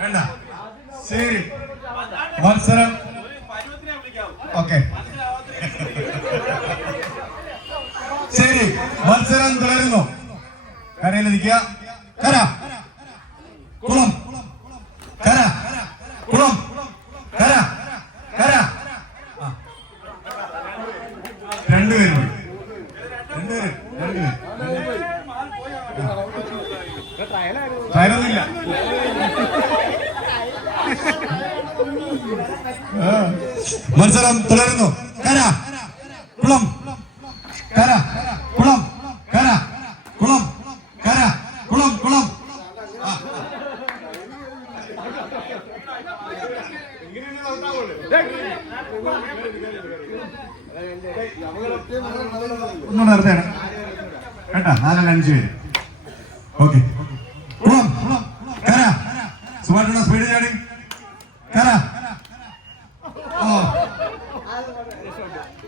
വേണ്ട. ശരി, മത്സരം ഓക്കെ. ശരി, മത്സരം തുടരുന്നു. കരയിൽ നിൽക്കുക. കര, കുളം, കര, കുളം, കര, കര. രണ്ടുപേരും ട്രയലൊന്നുമില്ല. മത്സരം തുടരുന്നു. കര, കുളം, കര, കുളം, കര, കുളം, കര, കുളം, കുളം. ഒന്നും നിർത്തേണം കേട്ടാ. 4-5 പേര്. ഓക്കെ. കുളം, കര, സുമായിട്ടുള്ള സ്പീഡ് ചാടി. കര,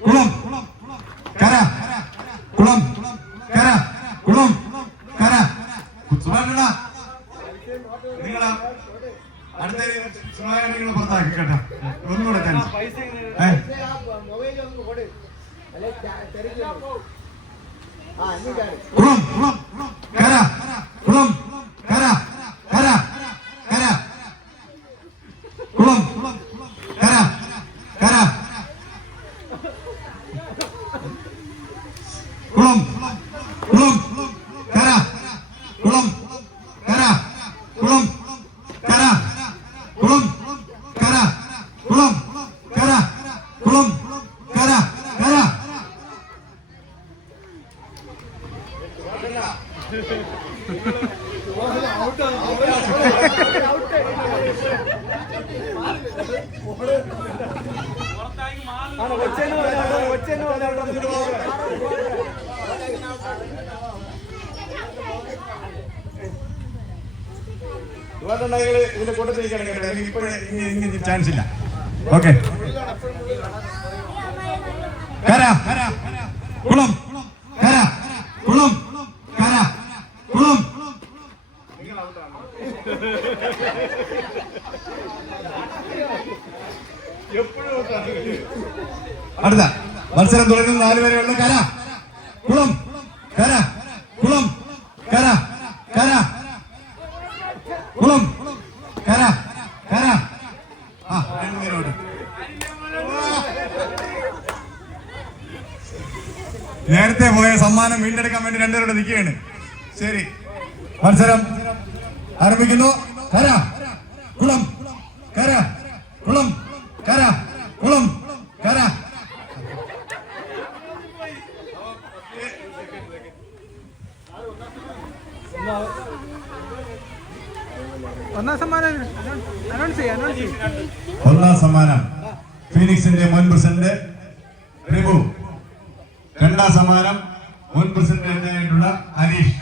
കുളം, കര, കുളം, കര, കുളം, കര. സുമായിട്ടുള്ള നിങ്ങളാ അടുത്ത നിങ്ങളെ പുറത്താക്കി കേട്ടോ. ഒന്നുകൂടെ ചാൻസ്. കുളം, കര, കുളം, കര, കര, കര, കുളം, കര, കര, കുളം, കുളം, കര, കുളം, കര, കുളം, കര, കുളം, കര, കുളം, കര, കുളം, കര, കര. ഇതിന്റെ കൂട്ടത്തിരിക്കുകയാണെങ്കിൽ ഇപ്പോഴും ചാൻസ് ഇല്ല. ഓക്കെ. കര, കുളം, കര, കുളം, കര, കുളം. അടുത്ത മത്സരം തുടങ്ങുന്ന 4 പേരെയുള്ള. കര, കുളം, കര, കുളം, കര, കര, കുളം, കര, കര. 2 പേരോട്. നേരത്തെ പോയ സമ്മാനം വീണ്ടെടുക്കാൻ വേണ്ടി 2 പേരോട് നിൽക്കുകയാണ്. ശരി, മത്സരം ആരംഭിക്കുന്നു. കര, കുളം, കര, കുളം, കര, കുളം, കര. ഒന്നാം സമ്മാനം ഫീനിക്സിന്റെ മുൻ പ്രസിഡന്റ് പ്രഭു. 2ാം സമ്മാനം മുൻ പ്രസിഡന്റ് ഹരീഷ്.